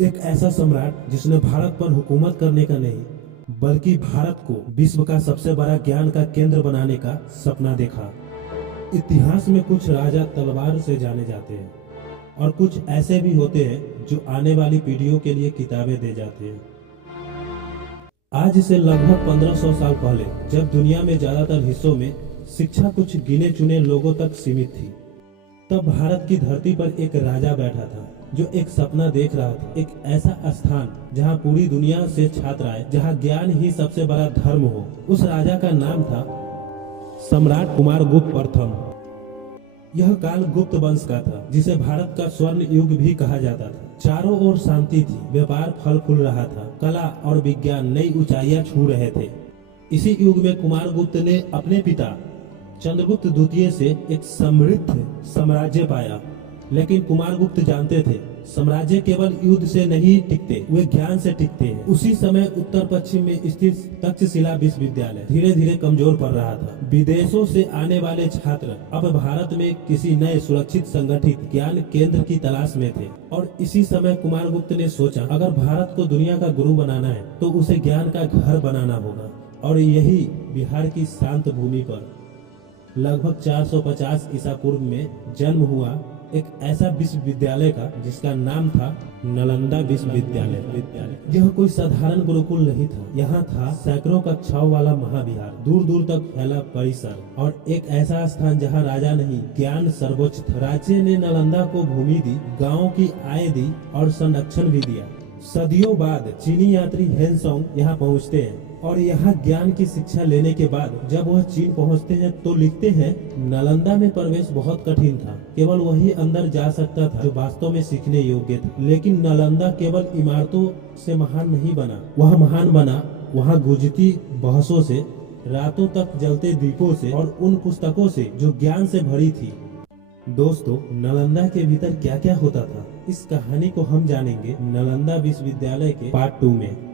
एक ऐसा सम्राट जिसने भारत पर हुकूमत करने का नहीं बल्कि भारत को विश्व का सबसे बड़ा ज्ञान का केंद्र बनाने का सपना देखा। इतिहास में कुछ राजा तलवार से जाने जाते हैं और कुछ ऐसे भी होते हैं जो आने वाली पीढ़ियों के लिए किताबें दे जाते हैं। आज से लगभग 1500 साल पहले जब दुनिया में ज्यादातर हिस्सों में शिक्षा कुछ गिने चुने लोगों तक सीमित थी, तब भारत की धरती पर एक राजा बैठा था जो एक सपना देख रहा था। एक ऐसा स्थान जहां पूरी दुनिया से छात्र आए, जहां ज्ञान ही सबसे बड़ा धर्म हो। उस राजा का नाम था सम्राट कुमारगुप्त प्रथम। यह काल गुप्त वंश का था, जिसे भारत का स्वर्ण युग भी कहा जाता था। चारों ओर शांति थी, व्यापार फल फूल रहा था, कला और विज्ञान नई ऊंचाइयां छू रहे थे। इसी युग में कुमारगुप्त ने अपने पिता चंद्रगुप्त द्वितीय से एक समृद्ध साम्राज्य पाया। लेकिन कुमारगुप्त जानते थे साम्राज्य केवल युद्ध से नहीं टिकते, वे ज्ञान से टिकते हैं। उसी समय उत्तर पश्चिम में स्थित तक्षशिला विश्वविद्यालय धीरे धीरे कमजोर पड़ रहा था। विदेशों से आने वाले छात्र अब भारत में किसी नए सुरक्षित संगठित ज्ञान केंद्र की तलाश में थे। और इसी समय कुमारगुप्त ने सोचा, अगर भारत को दुनिया का गुरु बनाना है तो उसे ज्ञान का घर बनाना होगा। और यही बिहार की शांत भूमि पर लगभग 450 ईसा पूर्व में जन्म हुआ एक ऐसा विश्वविद्यालय का जिसका नाम था नालंदा विश्वविद्यालय। यह कोई साधारण गुरुकुल नहीं था, यहाँ था सैकड़ों कक्षाओं वाला महाविहार, दूर दूर तक फैला परिसर और एक ऐसा स्थान जहाँ राजा नहीं ज्ञान सर्वोच्च था। राज्य ने नालंदा को भूमि दी, गाँव की आय दी और संरक्षण भी दिया। सदियों बाद चीनी यात्री हेनसोंग यहाँ पहुँचते हैं और यहाँ ज्ञान की शिक्षा लेने के बाद जब वह चीन पहुँचते हैं तो लिखते हैं, नालंदा में प्रवेश बहुत कठिन था, केवल वही अंदर जा सकता था जो वास्तव में सीखने योग्य था। लेकिन नालंदा केवल इमारतों से महान नहीं बना, वह महान बना वहाँ गुजरती बहसों से, रातों तक जलते दीपों से और उन पुस्तकों से जो ज्ञान से भरी थी। दोस्तों, नालंदा के भीतर क्या क्या होता था, इस कहानी को हम जानेंगे नालंदा विश्वविद्यालय के पार्ट 2 में।